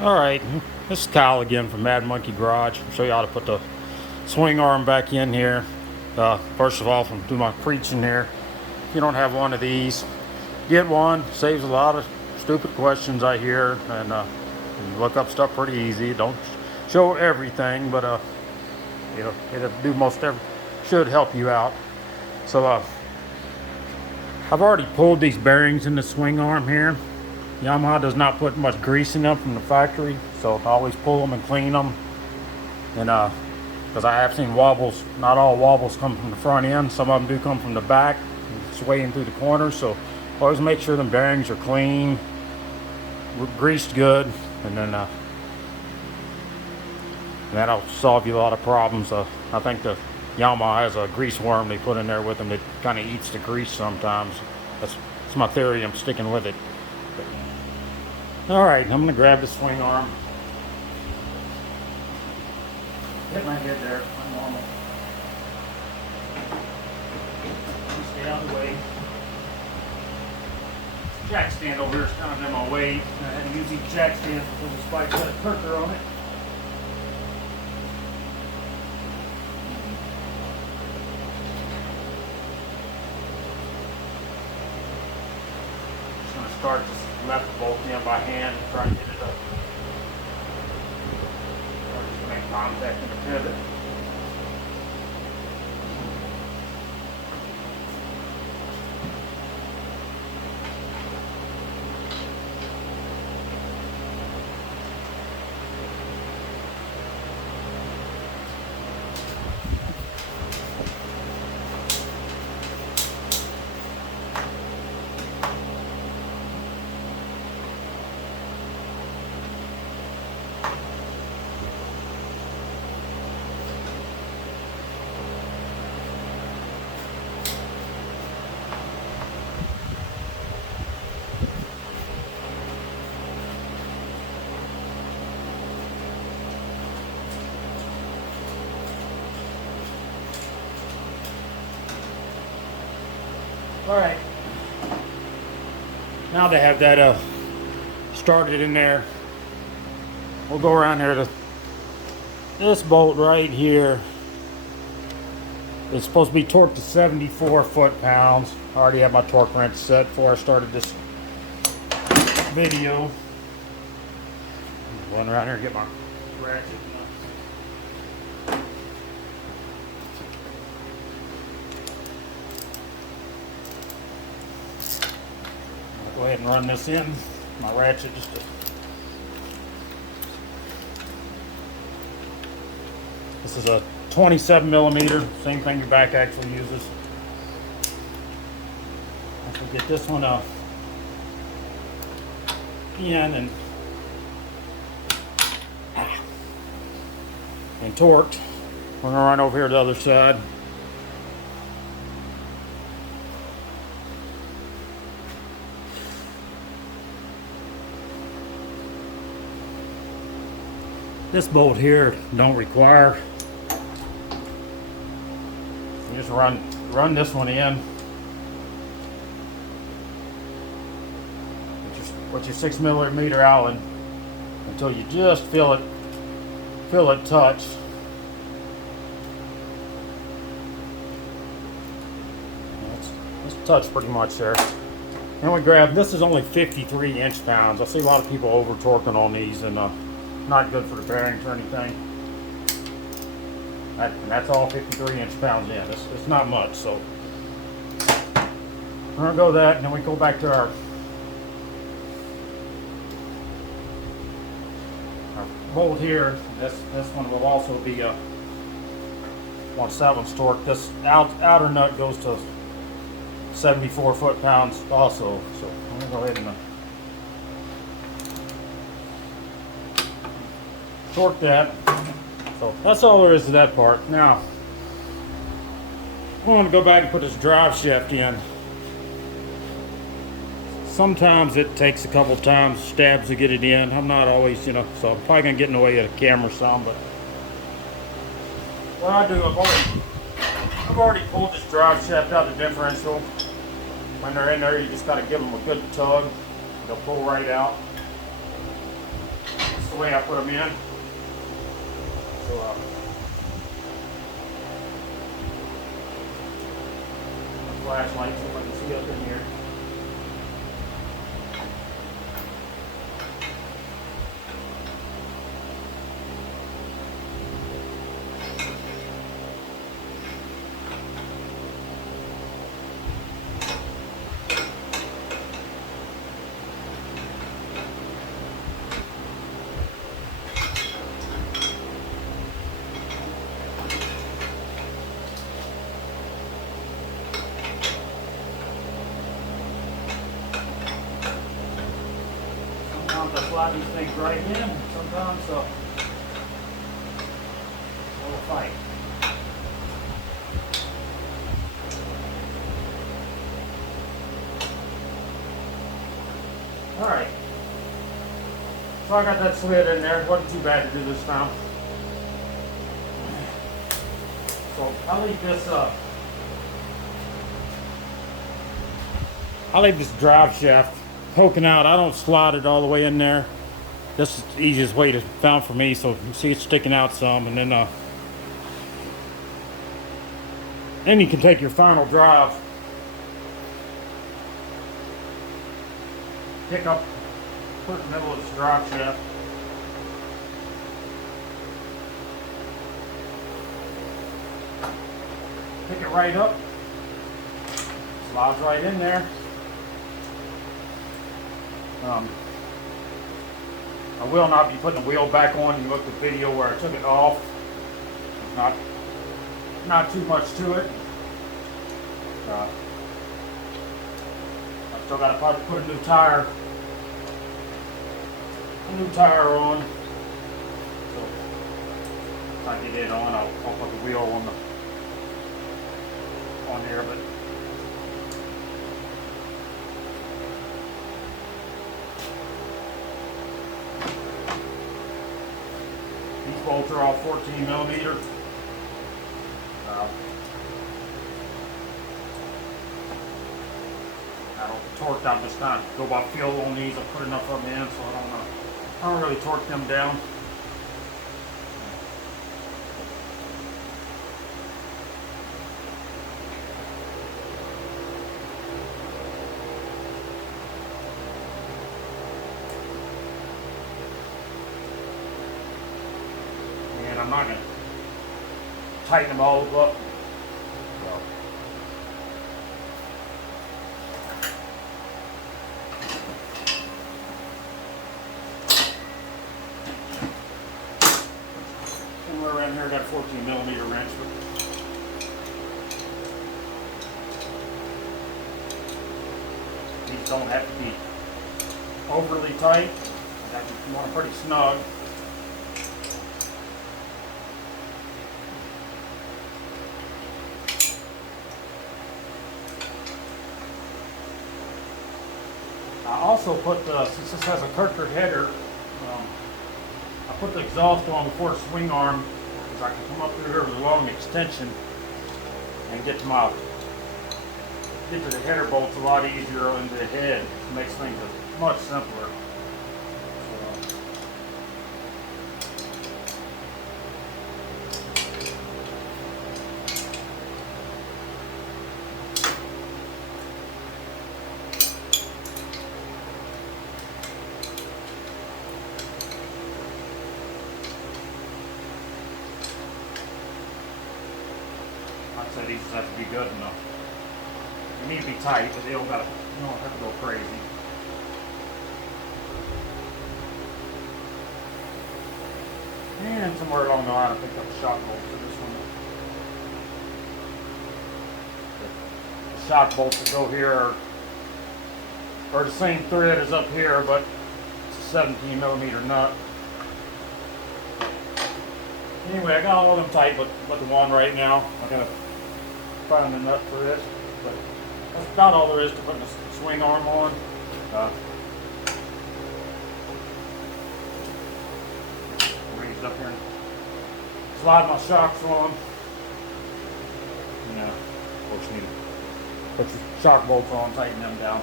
Alright, this is Kyle again from Mad Monkey Garage. I'll show you how to put the swing arm back in here. First of all, I'm doing my preaching here. If you don't have one of these, get one. Saves a lot of stupid questions I hear, and you look up stuff pretty easy. It don't show everything, but it'll do most every. Should help you out. So I've already pulled these bearings in the swing arm here. Yamaha does not put much grease in them from the factory, so I always pull them and clean them. And because I have seen wobbles, not all wobbles come from the front end. Some of them do come from the back, swaying through the corners. So always make sure the bearings are clean, greased good, and then that'll solve you a lot of problems. I think the Yamaha has a grease worm they put in there with them that kind of eats the grease sometimes. That's my theory. I'm sticking with it. All right, I'm gonna grab the swing arm. Hit my head there, I'm normal. Stay out of the way. Jack stand over here is kind of in my way. I had to use these jack stands because the spike got a clicker on it. Just gonna start this left bolt in by hand and try to get it up. Just make contact in the pivot. All right, now to have that started in there, we'll go around here to this bolt right here. It's supposed to be torqued to 74 foot-pounds. I already have my torque wrench set before I started this video. Run around here and get my ratchet. Go ahead and run this in. My ratchet just to, this is a 27 millimeter, same thing your back actually uses. I'll get this one in and torqued. We're gonna run over here to the other side. This bolt here don't require. You just run this one in with your 6 millimeter Allen until you just feel it touch. It's touched pretty much there. And we grab, this is only 53 inch-pounds. I see a lot of people over torquing on these, and not good for the bearings or anything. And that's all 53 inch-pounds in. It's not much, so we're gonna go that, and then we go back to our bolt here. This one will also be a 1/7 torque. This outer nut goes to 74 foot-pounds also. So I'm gonna go ahead and torque that. So that's all there is to that part. Now I want to go back and put this drive shaft in. Sometimes it takes a couple times, stabs to get it in. I'm not always, so I'm probably gonna get in the way of the camera some, but what I do, I've already pulled this drive shaft out of the differential. When they're in there, you just gotta give them a good tug. They'll pull right out. the way I put them in. So, flashlight so I can see up in here. Sometimes I slide these things right in, sometimes a little fight. Alright, so I got that slid in there. It wasn't too bad to do this time. So I'll leave this drive shaft poking out. I don't slide it all the way in there. This is the easiest way to found for me. So you can see it's sticking out some, and then you can take your final drive, pick up, put it in the middle of this drive shaft. Pick it right up, slides right in there. I will not be putting the wheel back on. You look at the video where I took it off. Not too much to it. I still got to probably put a new tire on. So if I get it on, I'll put the wheel on there. But these bolts are all 14 millimeter. I don't torque them, just kind of go by feel on these. I put enough of them in, so I don't really torque them down. And I'm not going to tighten them all up. Somewhere around here I got a 14 millimeter wrench. These don't have to be overly tight. I got them pretty snug. I also put, since this has a Kirker header, I put the exhaust on before the swing arm, because I can come up through here with a long extension and get to the header bolts a lot easier into the head. It makes things much simpler. Like I said, these have to be good enough. They need to be tight, but they don't have to go crazy. And somewhere along the line, I picked up a shock bolt for this one. The shock bolts that go here are the same thread as up here, but it's a 17 millimeter nut. Anyway, I got all of them tight, but the one right now. I gotta find a nut for this, but that's about all there is to putting the swing arm on. Raised up here and slide my shocks on. And, of course, you need to put your shock bolts on, tighten them down.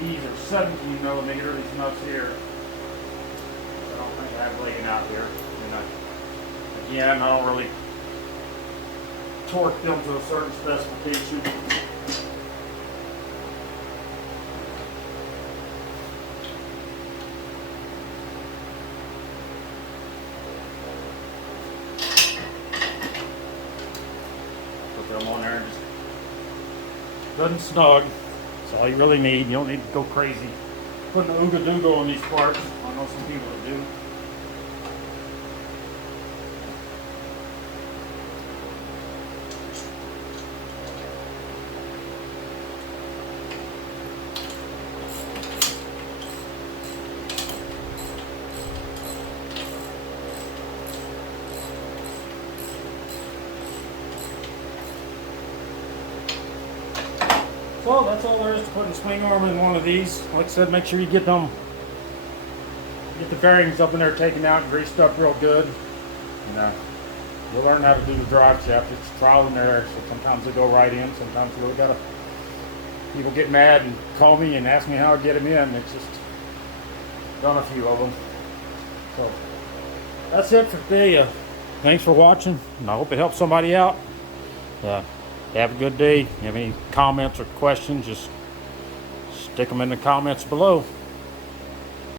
These are 17 millimeter, these nuts here. I don't think I have laying out here. Again, I don't really torque them to a certain specification. Put them on there and just good and snug. That's all you really need. You don't need to go crazy putting the ooga dooga on these parts. I know some people that do. So that's all there is to putting a swing arm in one of these. Like I said, make sure you get the bearings up in there taken out and greased up real good. And you'll learn how to do the drive shaft. It's trial and error. So sometimes they go right in, sometimes you really gotta. People get mad and call me and ask me how I get them in. It's just done a few of them. So that's it for today. Thanks for watching, and I hope it helps somebody out. Have a good day. If you have any comments or questions, just stick them in the comments below.